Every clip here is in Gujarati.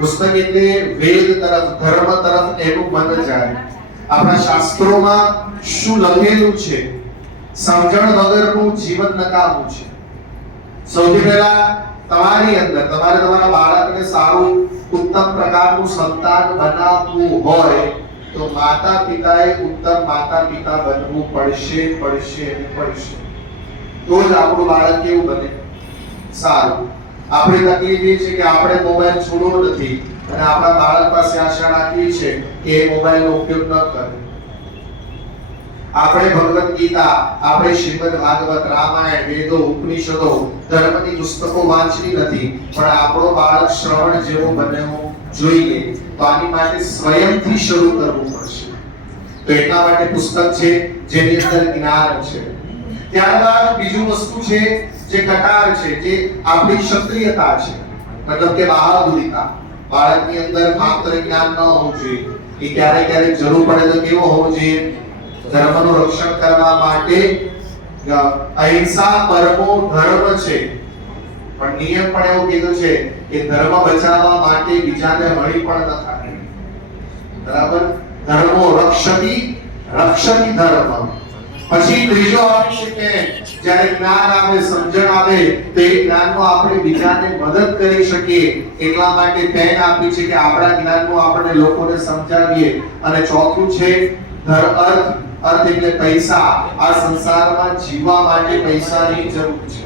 પુસ્તક એટલે વેદ તરફ, ધર્મ તરફ એનું મન જાય. આપણા શાસ્ત્રોમાં શું લખેલું છે, સમજણ વગરનું જીવન નકામું છે. સૌથી પહેલા તમારી અંદર તમારા બાળકને સારું ઉત્તમ પ્રકારનું સંતાન બનાવવું હોય તો માતા પિતાએ ઉત્તમ માતા પિતા બનવું પડશે. તો જ આપણું બાળક કેવું બને? સારું. આપણી તકલીફ એ છે કે આપણે મોબાઈલ છોડવો નથી અને આપણા બાળક પાસે આશા રાખવી છે કે એ મોબાઈલનો ઉપયોગ ન કરે. આપણે ભગવદ ગીતા, આપણે શ્રીમદ ભાગવત, રામાયણ, વેદો, ઉપનિષદો, ધર્મની પુસ્તકો વાંચવી નથી, પણ આપણો બાળક શ્રવણ જેવો બનવો જોઈએ. તો આની માટે સ્વયંથી શરૂ કરવું પડશે. તો એટલા માટે પુસ્તક છે જેની અંદર જ્ઞાન છે. ત્યારબાદ બીજું વસ્તુ છે જે કટાર છે, જે આપણી ક્ષત્રિયતા છે, મતલબ કે બહાદુરીતા. બાળકની અંદર માત્ર જ્ઞાન ન હોવું જોઈએ, એ ક્યારેક જરૂર પડે તો કેવો હોવો જોઈએ? ધર્મનું રક્ષણ કરવા માટે અહિંસા પરમો ધર્મ છે, પણ નિયમ પણ એવું કીધું છે કે ધર્મ બચાવવા માટે બીજાને હળી પણ ન થાય. બરાબર? ધર્મો રક્ષતિ ધર્મ. પછી ત્રીજો આપી છે કે જ્યારે જ્ઞાન આવે, સમજણ આવે તો એ જ્ઞાનનો આપણે બીજાને મદદ કરી શકીએ. એટલા માટે પેન આપી છે કે આપણા જ્ઞાનનો આપણે લોકોને સમજાવીએ. અને ચોથું છે અર્થ એટલે પૈસા. આ સંસારમાં જીવવા માટે પૈસાની જરૂર છે.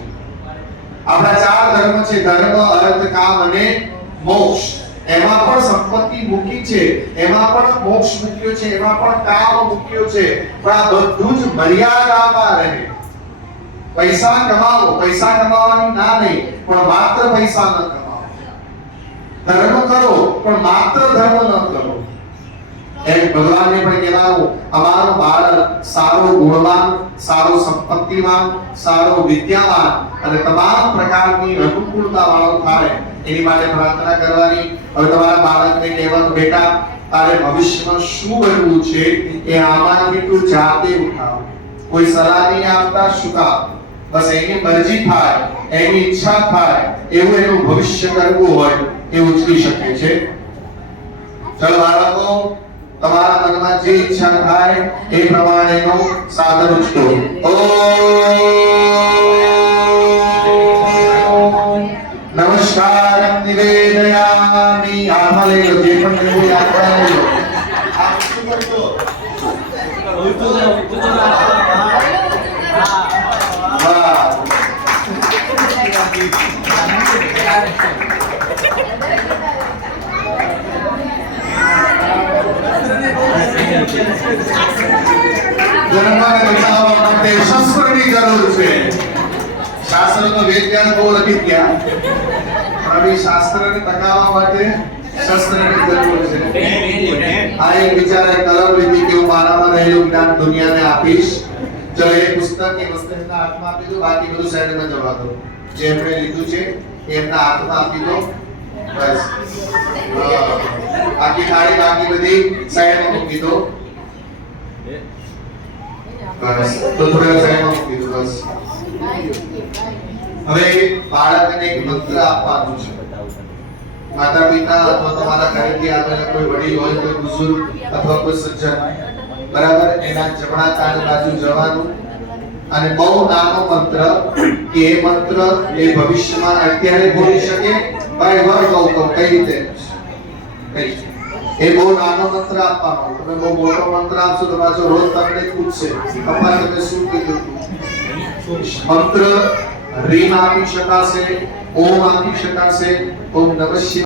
આપણા ચાર ધર્મ છે, ધર્મ, અર્થ, કામ અને મોક્ષ. એમાં પણ સંપત્તિ મૂકી છે, એમાં પણ મોક્ષ મૂક્યો છે, એમાં પણ કામ મૂક્યો છે, પણ આ બધું જ મર્યાદામાં રહે. પૈસા કમાવો, પૈસા કમાવાની ના નહીં, પણ માત્ર પૈસા ન કમાવો. ધર્મ કરો પણ માત્ર ધર્મ ન કરો. એક ભગવાનને પણ કહેવાનું, અમારો બાળક સારો ગુણવાન, સારો સંપત્તિવાન, સારો વિદ્યાવાન અને તમામ પ્રકારની અનુકૂળતા વાળો થાય એની માટે પ્રાર્થના કરવાની. હવે તમારા બાળકને કહેવાનું, બેટા તારે ભવિષ્યમાં શું બનવું છે એ આમાંથી તું જાતે ઉઠાવ. કોઈ સલાહ નહીં આપતા, શું કામ? બસ એની મરજી થાય, એની ઈચ્છા થાય એવું એનું ભવિષ્ય કરવું હોય એ ઉચકી શકે છે. ચલો બાળકો, તમારા મનમાં જે ઈચ્છા થાય એ પ્રમાણેનો સાધન ઉચકો. નમસ્કાર નિવેદયામિ. આમાં લઈ લો, જે પણ લેવું યાદ કરાવી લો. આપ શું કરશો? ધર્મને બચાવવા માટે શસ્ત્રની જરૂર છે. શાસ્ત્ર તો વેદ જ્ઞાન બહુ લખી ગયા, પણ શાસ્ત્રને ટકાવવા માટે શસ્ત્રની જરૂર છે. આ એક વિચારે કલમ લીધી કે હું મારામાં રહેલું જ્ઞાન દુનિયાને આપીશ. જો એ પુસ્તક એ વસ્તુના હાથમાં આપી દો, બાકી બધું સાઈડમાં જવા દો. જે એમણે લીધું છે એમના હાથમાં આપી દો. બસ આખી થાળી બાકી બધી સાઈડમાં મૂકી દો. બસ તો થોડા સાઈડમાં મૂકી દો. બસ હવે બાળકને એક મંત્ર આપવાનું છે. માતા પિતા અથવા તમારા ઘરેથી આવેલા કોઈ વડીલ હોય, કોઈ બુઝુર્ગ અથવા કોઈ સજ્જન, બરાબર, એના જમણા કાન બાજુ જવાનું અને બહુ નાનો મંત્ર કે એ મંત્ર એ ભવિષ્યમાં અત્યારે બોલી શકે. ભાઈ કહું કઈ રીતે એ બહુ નાનો મંત્ર આપવાનો. તમે બહુ મોટો મંત્ર આપશો તો પાછો રોજ તમને પૂછશે, પપ્પા તમે શું કીધું? મંત્ર રીમ આપી શકાશે, ઓમ આપી શકાશે, ઓમ નમઃ શિવાય